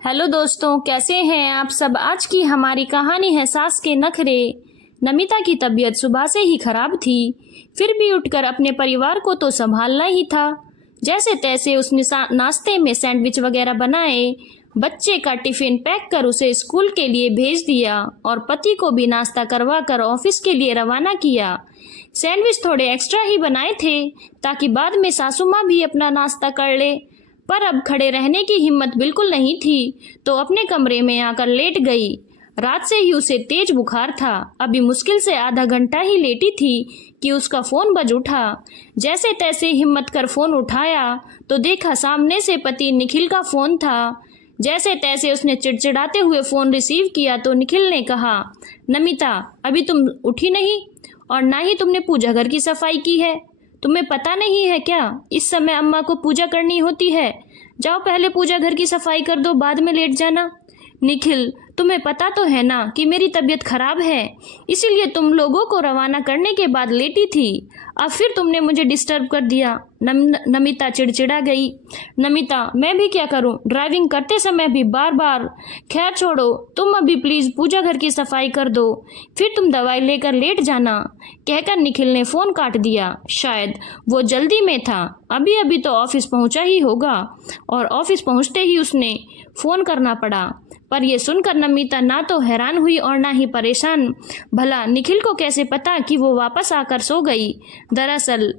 Hello दोस्तों, कैसे हैं आप सब। आज की हमारी कहानी है सास के नखरे। नमिता की तबीयत सुबह से ही खराब थी, फिर भी उठकर अपने परिवार को तो संभालना ही था। जैसे तैसे उसने नाश्ते में सैंडविच वगैरह बनाए, बच्चे का टिफिन पैक कर उसे स्कूल के लिए भेज दिया और पति को भी नाश्ता करवा कर ऑफिस के लिए रवाना किया। सैंडविच थोड़े एक्स्ट्रा ही बनाए थे ताकि बाद में सासू माँ भी अपना नाश्ता कर ले, पर अब खड़े रहने की हिम्मत बिल्कुल नहीं थी तो अपने कमरे में आकर लेट गई। रात से ही उसे तेज बुखार था। अभी मुश्किल से आधा घंटा ही लेटी थी कि उसका फोन बज उठा। जैसे तैसे हिम्मत कर फोन उठाया तो देखा सामने से पति निखिल का फोन था। जैसे तैसे उसने चिड़चिड़ाते हुए फोन रिसीव किया तो निखिल ने कहा, नमिता, अभी तुम उठी नहीं और ना ही तुमने पूजा घर की सफाई की है। तुम्हें पता नहीं है क्या, इस समय अम्मा को पूजा करनी होती है। जाओ पहले पूजा घर की सफाई कर दो, बाद में लेट जाना। निखिल, तुम्हें पता तो है ना कि मेरी तबीयत खराब है, इसीलिए तुम लोगों को रवाना करने के बाद लेटी थी। अब फिर तुमने मुझे डिस्टर्ब कर दिया। नमिता चिड़चिड़ा गई। नमिता, मैं भी क्या करूं, ड्राइविंग करते समय भी बार बार। खैर छोड़ो, तुम अभी प्लीज पूजा घर की सफाई कर दो, फिर तुम दवाई लेकर लेट जाना, कहकर निखिल ने फोन काट दिया। शायद वो जल्दी में था, अभी अभी तो ऑफिस पहुंचा ही होगा और ऑफिस पहुंचते ही उसने फोन करना पड़ा। पर यह सुनकर नमिता ना तो हैरान हुई और ना ही परेशान। भला निखिल को कैसे पता कि वो वापस आकर सो गई। दरअसल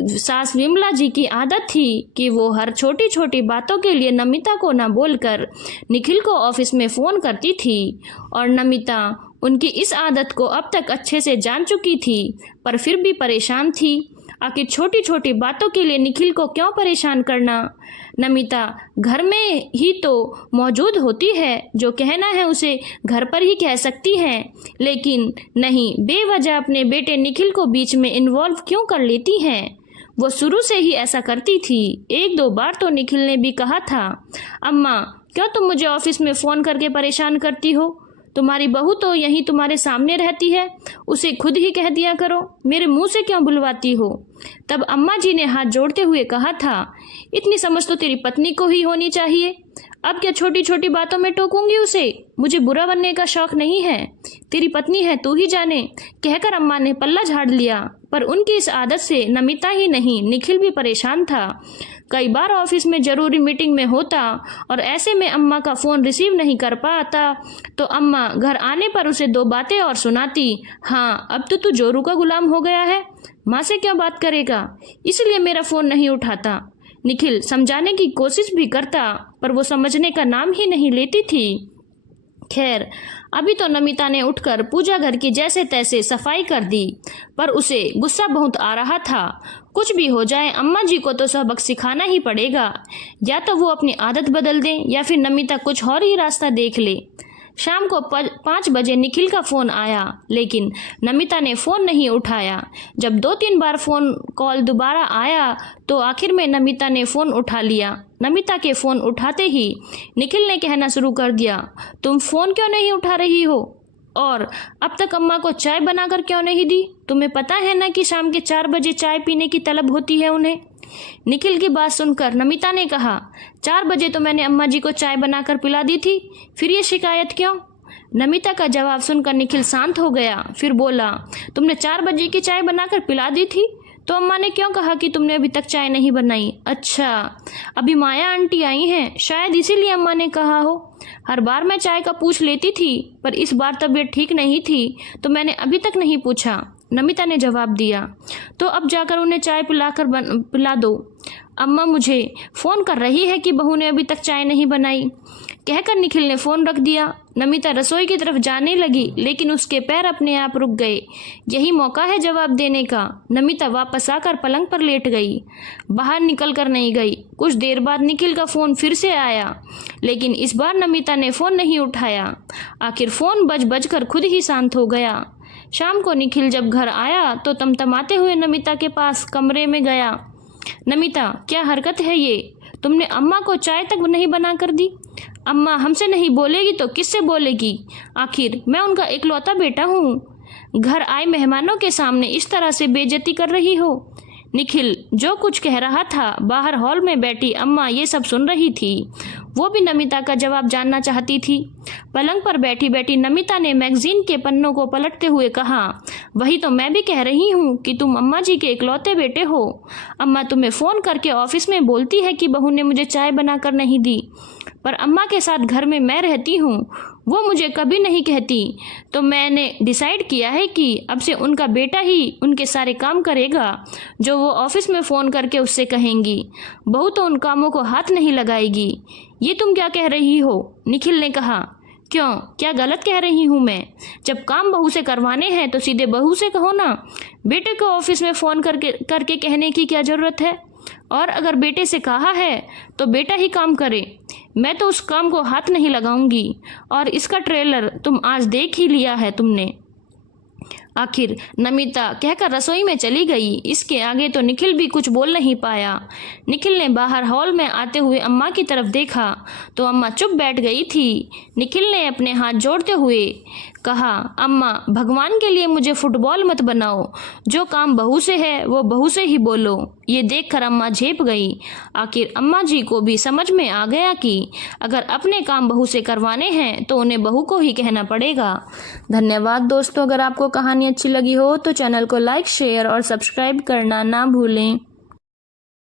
सास विमला जी की आदत थी कि वो हर छोटी छोटी बातों के लिए नमिता को न बोलकर निखिल को ऑफिस में फ़ोन करती थी और नमिता उनकी इस आदत को अब तक अच्छे से जान चुकी थी, पर फिर भी परेशान थी। आखिर छोटी छोटी बातों के लिए निखिल को क्यों परेशान करना। नमिता घर में ही तो मौजूद होती है, जो कहना है उसे घर पर ही कह सकती है, लेकिन नहीं, बेवजह अपने बेटे निखिल को बीच में इन्वॉल्व क्यों कर लेती हैं। वो शुरू से ही ऐसा करती थी। एक दो बार तो निखिल ने भी कहा था, अम्मा क्यों तुम मुझे ऑफिस में फ़ोन करके परेशान करती हो, तुम्हारी बहू तो यहीं तुम्हारे सामने रहती है, उसे खुद ही कह दिया करो, मेरे मुंह से क्यों बुलवाती हो। तब अम्मा जी ने हाथ जोड़ते हुए कहा था, इतनी समझ तो तेरी पत्नी को ही होनी चाहिए, अब क्या छोटी छोटी बातों में टोकूंगी उसे, मुझे बुरा बनने का शौक नहीं है, तेरी पत्नी है तू ही जाने, कहकर अम्मा ने पल्ला झाड़ लिया। पर उनकी इस आदत से नमिता ही नहीं, निखिल भी परेशान था। कई बार ऑफिस में जरूरी मीटिंग में होता और ऐसे में अम्मा का फ़ोन रिसीव नहीं कर पाता तो अम्मा घर आने पर उसे दो बातें और सुनाती। हाँ, अब तो तू जोरू का गुलाम हो गया है, माँ से क्यों बात करेगा, इसलिए मेरा फ़ोन नहीं उठाता। निखिल समझाने की कोशिश भी करता पर वो समझने का नाम ही नहीं लेती थी। खैर, अभी तो नमिता ने उठकर पूजा घर की जैसे तैसे सफाई कर दी, पर उसे गुस्सा बहुत आ रहा था। कुछ भी हो जाए, अम्मा जी को तो सबक सिखाना ही पड़ेगा, या तो वो अपनी आदत बदल दें या फिर नमिता कुछ और ही रास्ता देख ले। शाम को 5 बजे निखिल का फ़ोन आया, लेकिन नमिता ने फ़ोन नहीं उठाया। जब 2-3 बार फ़ोन कॉल दोबारा आया तो आखिर में नमिता ने फ़ोन उठा लिया। नमिता के फ़ोन उठाते ही निखिल ने कहना शुरू कर दिया, तुम फ़ोन क्यों नहीं उठा रही हो और अब तक अम्मा को चाय बनाकर क्यों नहीं दी, तुम्हें पता है ना कि शाम के 4 बजे चाय पीने की तलब होती है उन्हें। निखिल की बात सुनकर नमिता ने कहा, 4 बजे तो मैंने अम्मा जी को चाय बनाकर पिला दी थी, फिर ये शिकायत क्यों। नमिता का जवाब सुनकर निखिल शांत हो गया, फिर बोला, तुमने 4 बजे की चाय बनाकर पिला दी थी तो अम्मा ने क्यों कहा कि तुमने अभी तक चाय नहीं बनाई। अच्छा, अभी माया आंटी आई हैं, शायद इसीलिए अम्मा ने कहा हो। हर बार मैं चाय का पूछ लेती थी, पर इस बार तबीयत ठीक नहीं थी तो मैंने अभी तक नहीं पूछा, नमिता ने जवाब दिया। तो अब जाकर उन्हें चाय पिला दो, अम्मा मुझे फ़ोन कर रही है कि बहू ने अभी तक चाय नहीं बनाई, कहकर निखिल ने फ़ोन रख दिया। नमिता रसोई की तरफ जाने लगी, लेकिन उसके पैर अपने आप रुक गए। यही मौका है जवाब देने का। नमिता वापस आकर पलंग पर लेट गई, बाहर निकल कर नहीं गई। कुछ देर बाद निखिल का फ़ोन फिर से आया, लेकिन इस बार नमिता ने फ़ोन नहीं उठाया। आखिर फ़ोन बज कर खुद ही शांत हो गया। शाम को निखिल जब घर आया तो तमतमाते हुए नमिता के पास कमरे में गया। नमिता, क्या हरकत है ये, तुमने अम्मा को चाय तक नहीं बना कर दी। अम्मा हमसे नहीं बोलेगी तो किससे बोलेगी, आखिर मैं उनका इकलौता बेटा हूँ। घर आए मेहमानों के सामने इस तरह से बेइज्जती कर रही हो। निखिल जो कुछ कह रहा था, बाहर हॉल में बैठी अम्मा ये सब सुन रही थी। वो भी नमिता का जवाब जानना चाहती थी। पलंग पर बैठी बैठी नमिता ने मैगजीन के पन्नों को पलटते हुए कहा, वही तो मैं भी कह रही हूँ कि तुम अम्मा जी के इकलौते बेटे हो। अम्मा तुम्हें फ़ोन करके ऑफिस में बोलती है कि बहू ने मुझे चाय बनाकर नहीं दी, पर अम्मा के साथ घर में मैं रहती हूँ, वो मुझे कभी नहीं कहती। तो मैंने डिसाइड किया है कि अब से उनका बेटा ही उनके सारे काम करेगा जो वो ऑफिस में फ़ोन करके उससे कहेंगी। बहू तो उन कामों को हाथ नहीं लगाएगी। ये तुम क्या कह रही हो? निखिल ने कहा। क्यों, क्या गलत कह रही हूँ मैं? जब काम बहू से करवाने हैं तो सीधे बहू से कहो ना। बेटे को ऑफिस में फ़ोन करके कहने की क्या ज़रूरत है? और अगर बेटे से कहा है तो बेटा ही काम करे, मैं तो उस काम को हाथ नहीं लगाऊंगी। और इसका ट्रेलर तुम आज देख ही लिया है तुमने। आखिर नमिता कहकर रसोई में चली गई। इसके आगे तो निखिल भी कुछ बोल नहीं पाया। निखिल ने बाहर हॉल में आते हुए अम्मा की तरफ देखा तो अम्मा चुप बैठ गई थी। निखिल ने अपने हाथ जोड़ते हुए कहा, अम्मा भगवान के लिए मुझे फुटबॉल मत बनाओ, जो काम बहू से है वो बहू से ही बोलो। ये देखकर अम्मा झेप गई। आखिर अम्मा जी को भी समझ में आ गया कि अगर अपने काम बहू से करवाने हैं तो उन्हें बहू को ही कहना पड़ेगा। धन्यवाद दोस्तों। अगर आपको कहानी अच्छी लगी हो तो चैनल को लाइक, शेयर और सब्सक्राइब करना ना भूलें।